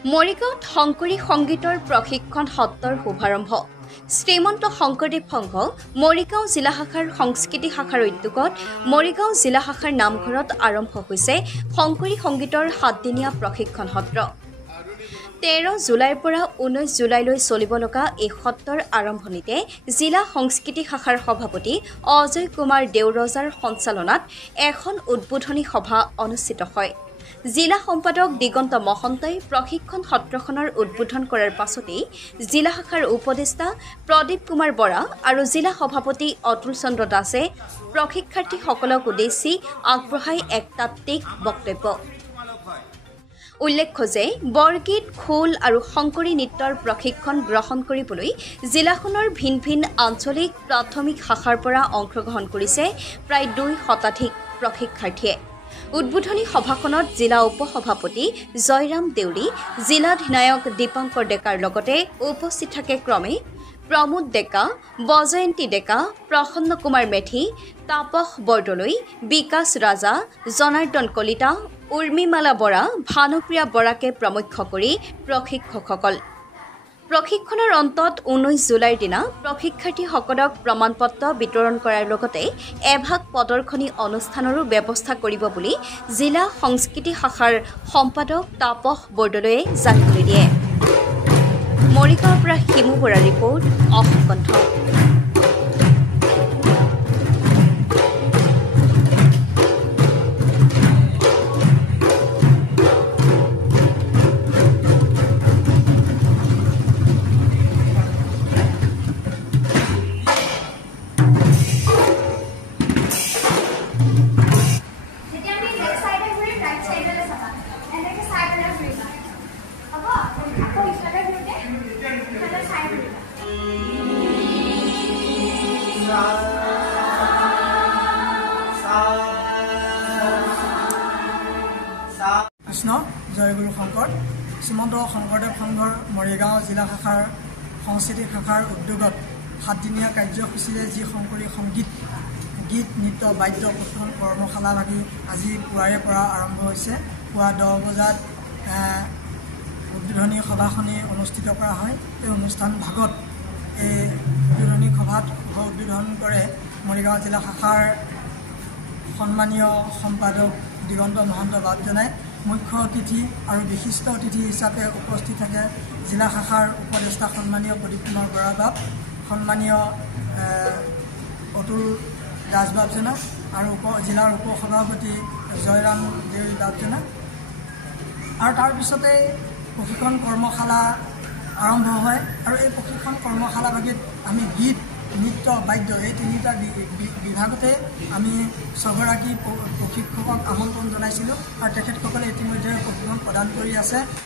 মৰিগাঁৱত শংকৰী সংগীতৰ প্ৰশিক্ষণ সত্ৰৰ শুভাৰম্ভ। শ্ৰীমন্ত শংকৰদেৱ সংঘ মৰিগাঁও জিলা শাখাৰ সংস্কৃতি শাখাৰ উদ্যোগত মৰিগাঁও জিলা শাখাৰ নামঘৰত আৰম্ভ হৈছে শংকৰী সংগীতৰ 7দিনীয়া প্ৰশিক্ষণ সত্ৰ। 13 জুলাইৰ পৰা 19 জুলাইলৈ চলিব লগা এই সত্ৰৰ আৰম্ভণিতে জিলা সংস্কৃতি শাখাৰ সভাপতি অজয় কুমাৰ দেউৰজাৰ সঞ্চালনাত এখন উদ্বোধনী সভা অনুষ্ঠিত হয়। জিলা সম্পাদক দিগন্ত মহন্তই প্ৰশিক্ষণ সত্ৰখনৰ উদ্বোধন কৰাৰ পাছতেই জিলা শাখাৰ উপদেষ্টা প্ৰদীপ কুমাৰ বৰা আৰু জিলা সভাপতি অতুল চন্দ্ৰ দাসে প্ৰশিক্ষাৰ্থীসকলক উদ্দেশ্যি আগবঢ়াই এক তাত্ত্বিক বক্তব্য। উল্লেখ্য যে বৰগীত, খোল আৰু শংকৰী নৃত্যৰ প্ৰশিক্ষণ গ্ৰহণ কৰিবলৈ জিলাখনৰ ভিন ভিন আঞ্চলিক প্ৰাথমিক শাখাৰ পৰা অংশগ্ৰহণ কৰিছে প্ৰায় 2 শতাধিক প্ৰশিক্ষাৰ্থীয়ে। উদ্বোধনী সভাখনত জিলা উপসভাপতি জয়ৰাম দেউৰী, জিলাধিনায়ক দীপাংকৰ ডেকাৰ লগতে উপস্থিত থাকে ক্ৰমে প্ৰমোদ ডেকা, বজয়ন্তী ডেকা, প্ৰসন্ন কুমাৰ মেধি, তাপস বৰদলৈ, বিকাশ ৰাজা, জনাৰ্দন কলিতা, উৰ্মিমালা বৰা, ভানুপ্ৰিয়া বৰাকে প্ৰমুখ্য কৰি প্ৰশিক্ষকসকল। প্ৰশিক্ষণৰ অন্তত 19 জুলাইৰ দিনা প্ৰশিক্ষাৰ্থীসকলক প্ৰমাণপত্ৰ বিতৰণ কৰাৰ লগতে এভাগ প্ৰদৰ্শনী অনুষ্ঠানৰো ব্যৱস্থা কৰিব বুলি জিলা সংস্কৃতি শাখাৰ সম্পাদক তাপস বৰদলৈয়ে জানিবলৈ দিয়ে। মৰিগাঁৱৰ পৰা হিমু বৰাৰ ৰিপৰ্ট, অসম কণ্ঠ। কৃষ্ণ জয়গুৰু শংকৰ শ্ৰীমন্ত শংকৰদেৱ সংঘৰ মৰিগাঁও জিলা শাখাৰ সংস্কৃতি শাখাৰ উদ্যোগত 7দিনীয়া কাৰ্যসূচীৰে যি শংকৰী সংগীত, গীত, নৃত্য, বাদ্য প্ৰশিক্ষণ কৰ্মশালাভাগি আজি পুৱাৰে পৰা আৰম্ভ হৈছে। পুৱা 10 বজাত উদ্বোধনী সভাখনি অনুষ্ঠিত কৰা হয়। এই অনুষ্ঠান ভাগত এই উদ্বোধনী সভাত উদ্বোধন কৰে মৰিগাঁও জিলা শাখাৰ সন্মানীয় সম্পাদক দিগন্ত মহন্ত বাপজনাই। মুখ্য অতিথি আৰু বিশিষ্ট অতিথি হিচাপে উপস্থিত থাকে জিলা শাখাৰ উপদেষ্টা সন্মানীয় প্ৰদীপ কুমাৰ বৰা বাপ, সন্মানীয় অতুল দাস বাপজনা আৰু জিলাৰ উপসভাপতি জয়ৰাম দেউৰী বাপজনা। আৰু তাৰপিছতে প্ৰশিক্ষণ কৰ্মশালা আৰম্ভ হয় আৰু এই প্ৰশিক্ষণ কৰ্মশালাভাগিত আমি গীত, নৃত্য, বাদ্য এই 3টা বিভাগতে আমি 6গৰাকী প্ৰশিক্ষকক আমন্ত্ৰণ জনাইছিলোঁ আৰু তেখেতসকলে ইতিমধ্যে প্ৰশিক্ষণ প্ৰদান কৰি আছে।